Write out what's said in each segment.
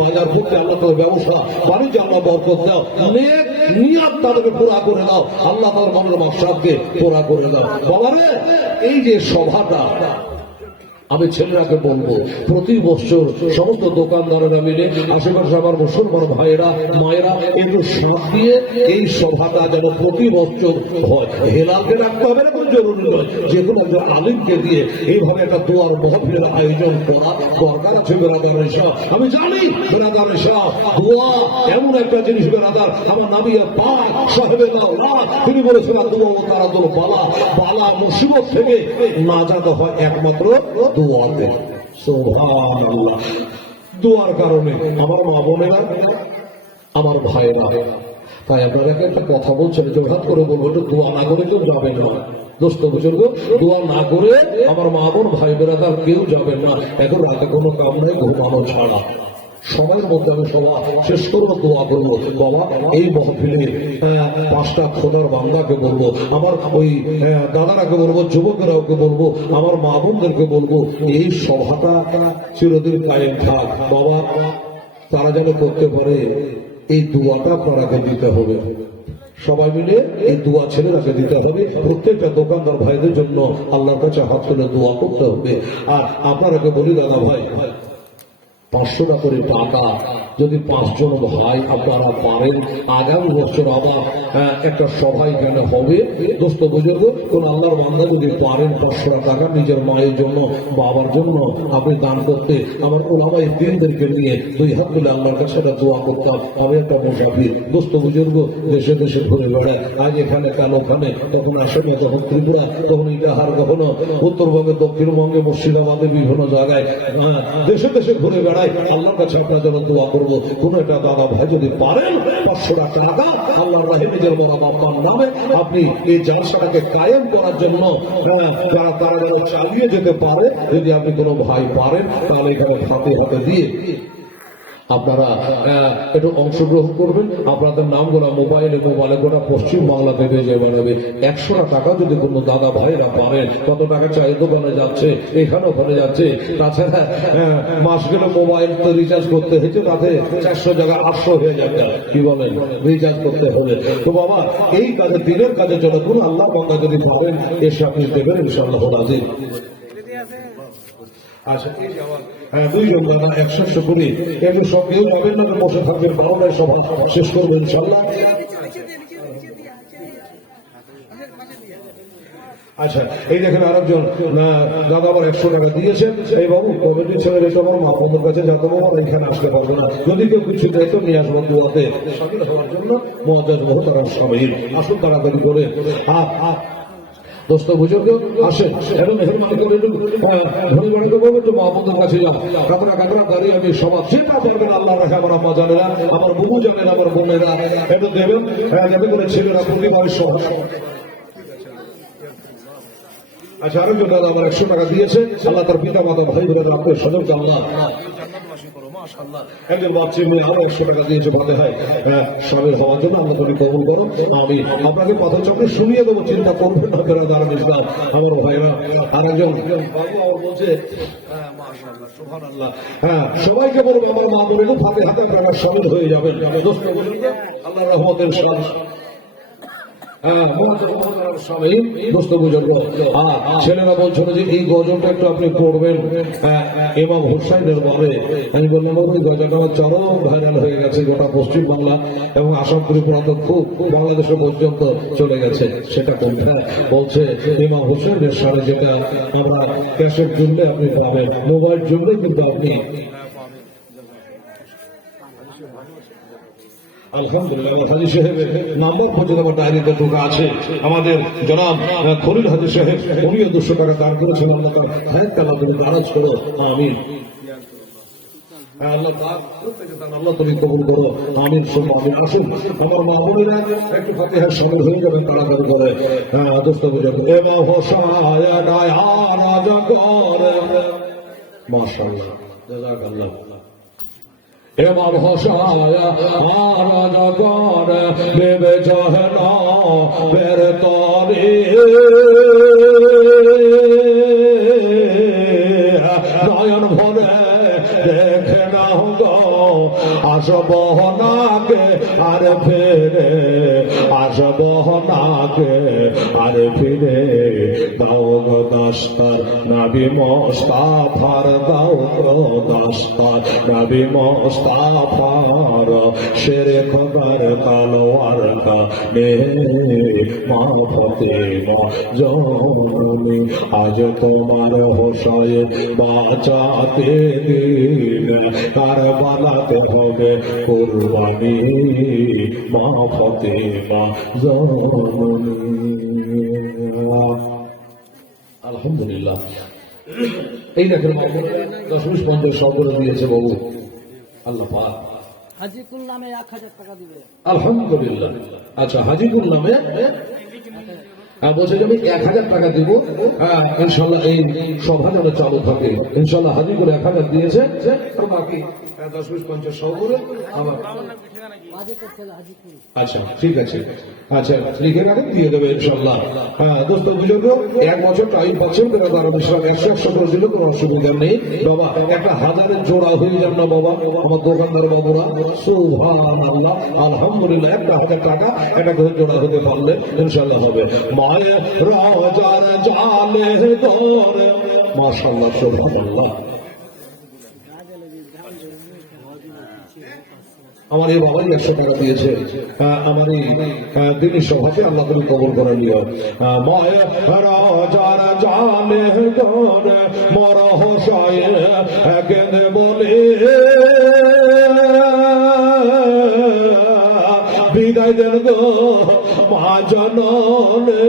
বাজার করতে আল্লাহ তার ব্যবসা বাণিজ্য আল্লাহ বরকত দাও, নেক নিয়াত তাদেরকে পুরা করে দাও, আল্লাহ তার মনের মাকসাদকে পুরা করে দাও। বাবারে এই যে সভাটা আমি ছেলেরাকে বলবো, প্রতি বছর সমস্ত দোকানদারেরা মিলে আশেপাশে আমার মুসলমান ভাইয়েরা মায়েরা একটু সাথ দিয়ে এই সভাটা যেন প্রতি বছর হয়। হেলালকে রাখতে হবে না, কোনো জরুরি নয়, যে কোনো একজন আলিমকে দিয়ে এইভাবে একটা দোয়ার মহফিলের আয়োজন করা দরকার আছে। বেরাদার সাহ, আমি জানি বেরাদার সাহ দোয়া এমন একটা জিনিস বেরাদার, আমার নবী পাক সাহেবে তিনি বলেছেন দোয়া ও তারা দোল বালা বালা মুসিবত থেকে নাজাত হয় একমাত্র দোয়াতে। সুবহানাল্লাহ। দোয়ার কারণে আমার মা বোনেরা আমার ভাইয়েরা, তাই আপনারা একটা কথা বলছেন, জোরহাত করে বলবো, একটু দোয়া না করে কেউ যাবেন না। দোস্ত বুজুর্গ, দোয়া না করে আমার মা বোন ভাই বেরাদার কেউ যাবেন না। এখন রাতে কোনো কাম নেই, ঘুমানো ছাড়া সময়ের মধ্যে আমি সবাই শেষ করবো, দোয়া করবো। বাবা এই মহফিলে 5টা খোদার বান্দাকে বলবো, আমার ওই দাদারাকে বলবো, যুবকেরাকে বলবো, আমার মা বোনদেরকে বলবো, এই সভাটা চিরদিন কায়েম থাক। বাবা তারা যেন করতে পারে, এই দোয়াটা আপনারাকে দিতে হবে। সবাই মিলে এই দোয়া ছেলেরাকে দিতে হবে। প্রত্যেকটা দোকানদার ভাইদের জন্য আল্লাহর কাছে হাত তুলে দোয়া করতে হবে। আর আপনারাকে বলি দাদা ভাই, 500 টাকা করে টাকা যদি 5 জন ভাই আপনারা পারেন, আগামী বছর আবার একটা সভা এখানে হবে। দোস্ত বুজুর্গ, কোন আল্লাহর বান্দা যদি পারেন 500 টাকা নিজের মায়ের জন্য বাবার জন্য আপনি দান করতে, আমার ওলামায়ে দ্বীনদেরকে নিয়ে 2 হাত তুলে আল্লাহর কাছে দোয়া করতাম। আমি একটা মুসাফির, দোস্ত বুজুর্গ, দেশে দেশে ঘুরে বেড়ায়, আজ এখানে কাল ওখানে, তখন আসামে, তখন ত্রিপুরা, তখন ইটাহার, কখনো উত্তরবঙ্গে, দক্ষিণবঙ্গে, মুর্শিদাবাদে, বিভিন্ন জায়গায় দেশে দেশে ঘুরে বেড়ায়। আল্লাহর কাছে আপনার জন্য দোয়া করবো, কোন একটা দাদা ভাই যদি পারেন 500 টাকা আল্লাহর রাহে নিজের মা বাবার নামে আপনি এই জালসাটাকে কায়েম করার জন্য তারা যেন চালিয়ে যেতে পারে। যদি আপনি কোনো ভাই পারেন তাহলে এখানে হাতে হাতে দিয়ে আপনারা একটু অংশগ্রহণ করবেন। আপনাদের নামগুলো মোবাইলে গোটা পশ্চিম বাংলাতে ভেজে বেড়াবে। 100 টাকা যদি কোনো দাদা ভাইরা পারেন, কত টাকা চাই, দোকানে যাচ্ছে, এখানে ওখানে যাচ্ছে, তাছাড়া মাস গেলে মোবাইল তো রিচার্জ করতে হয়েছে, তাতে 400 জায়গা 800 হয়ে যাবে, কি বলেন, রিচার্জ করতে হবে। তো বাবা এই কাজে, দিনের কাজের জন্য কোন আল্লাহ বান্দা যদি পারেন এসে আপনি দেবেন ইনশাআল্লাহ হাজির। আচ্ছা, 2 জন দাদা 100 করে এগুলো সব কেউ যাবেন না, বসে থাকবেন, 12টায় সভা শেষ করবেন ইনশাআল্লাহ। আচ্ছা, এই দেখেন আরেকজন দাদা আবার 100 টাকা দিয়েছেন। এই বাবু কমিটির ছেলে রেখে আমার মা বন্ধুর কাছে যাতে বাবা এখানে আসতে পারবে না, যদি কেউ কিছু দেয় তো নিয়ে আসবো দোয়াতে সামিল হওয়ার জন্য। মুআজ্জাজ মুহতারাম সামিল, আসুন তাড়াতাড়ি করে। দোস্ত বুজুর্গ আসেন, এবং মেহরবানি করে ধনী বাড়িতে বলবেন তো মা বন্ধুর কাছে যান, কাতরা কাতরা দাঁড়িয়ে আমি সবার যেটা পারবেন আল্লাহ রাখে আমার আম্মা জানেরা, আমার বুবু জানেন, আমার বোনেরা একটু দেবেন, যাতে করে ছেলেরা প্রতিবারের সভা। আচ্ছা, আরেকজন দাদা আমার 100 টাকা দিয়েছে, আল্লাহ তার পিতা মাতা ভাই বোনেরা আপনার সদরকে আল্লাহ একজন বাচ্চা মেয়ে আরো 100 টাকা দিয়েছে, ভালো হয় সামিল হওয়ার জন্য। আল্লাহ তুমি কবুল করো। আমি আপনাকে কথা চক্রে শুনিয়ে দেবো, চিন্তা করবেন না বেরাদার ইসলাম আমার ভাইরা। আরেকজন বাবু আমার বলছে সবাইকে বলবো আমার মা বোনেরা ফাঁকে হাতে টাকা সামিল হয়ে যাবেন। আল্লাহ রহমতের সাথে ছেলেরা বলছিল যে এই গজলটা একটু আপনি পড়বেন ইমাম হুসাইনের বলে। আমি বললাম ওই গজলটা চরম ভাইরাল হয়ে গেছে গোটা পশ্চিম বাংলা এবং আসাম ত্রিপুরা তো খুব বাংলাদেশ পর্যন্ত চলে গেছে। সেটা কোনটা বলছে ইমাম হুসাইনের সাথে, যেটা আমরা ক্যাসেট জুড়লে আপনি পাবেন, মোবাইল জুড়লে কিন্তু আপনি আলহামদুলিল্লাহ। হাজী সাহেবের নাম্বার পর্যন্ত আমার ডায়েরিতে ঢোকা আছে। আমাদের জনাব খলিল হাজী সাহেব উনিও 200 টাকা দান করেছেন। আল্লাহ তার হায়াত কাল আপনি দারাজ করো, আমিন। আল্লাহ তুমি কবুল করো, আমিন। আসুন আমার মা বোনেরা একটু ফাতিহার সামিল হয়ে যাবেন তাড়াতাড়ি করে। দোস্ত বুঝাবো মাশাআল্লাহ, জাযাকাল্লাহ। এবার হসায়া আরাজগর দেবে জহনা বের তরে নয়ন ভরে দেখে নাও গো আসব নাকে আর ফিরে, আসব নাকে আর ফিরে। দাও গো দাস্তার নবী মুস্তাফার, দাও গো দাস্তার নবী মুস্তাফার, শেরে খবর তলোয়ার কা নে মা ফাতেমা জননী। আজ তোমার হোসায় বাঁচাতে দিন, কারবালাতে হবে কুরবানি, মা ফাতেমা জননী। আলহামদুলিল্লাহ। এই দেখেন 10-20 শব্দ দিয়েছে বাবু, আল্লাহ পাক হাজিকুল নামে 1000 টাকা দিবে। আলহামদুলিল্লাহ। আচ্ছা, হাজিকুল নামে বলছে যে আমি 1000 টাকা দিব, ইনশাল্লাহ এই সভা যেন চালু থাকে। ইনশাল্লাহ হাজিকুল 1000 দিয়েছে, বাকি 10-20 শব্দ আমার। আচ্ছা ঠিক আছে, আচ্ছা লিখে রাখেন, দিয়ে দেবে ইনশাল্লাহ। দোস্ত বুঝলো, 1 বছর টাইম পাচ্ছেন, তারা বিশ্রাম 100 করে দিলে কোনো অসুবিধা নেই বাবা। একটা 1000-এর জোড়া হয়ে যান না বাবা, আমার দোকানদার বাবুরা। সুবহানাল্লাহ, আলহামদুলিল্লাহ। একটা 1000 টাকা একটা করে জোড়া হতে পারলে ইনশাল্লাহ হবে। মায়ের রাজার জালে দরে, মাশাআল্লাহ, সুবহানাল্লাহ। আমার এই বাবাই 100 টাকা দিয়েছে আমার এই দিনের সভাকে, আল্লাহ তুমি কবুল করে নিও। মায়া রাজার জানে দরে মর হোসায় কেন বলে বিদায় দেন গো মা জননে।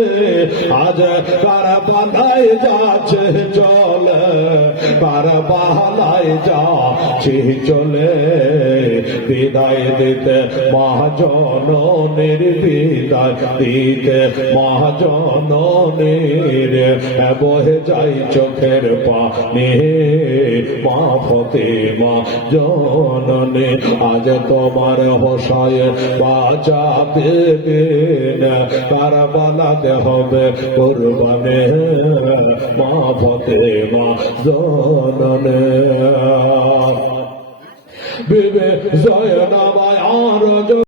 আজ কারবালায় যাচ্ছে চলে, কারবালায় যাচ্ছে চলে, বিদায় দিতে মহাজননীর, বিদায় দিতে মহাজননীর। বহে যাই চোখের পানি, মা ফাতেমা জননী। আজ তোমার হোসায় বাঁচাতে দিন, কারবালাতে হবে কুরবানি, মা ফাতেমা জননী। বিবে জয়নাবায় আর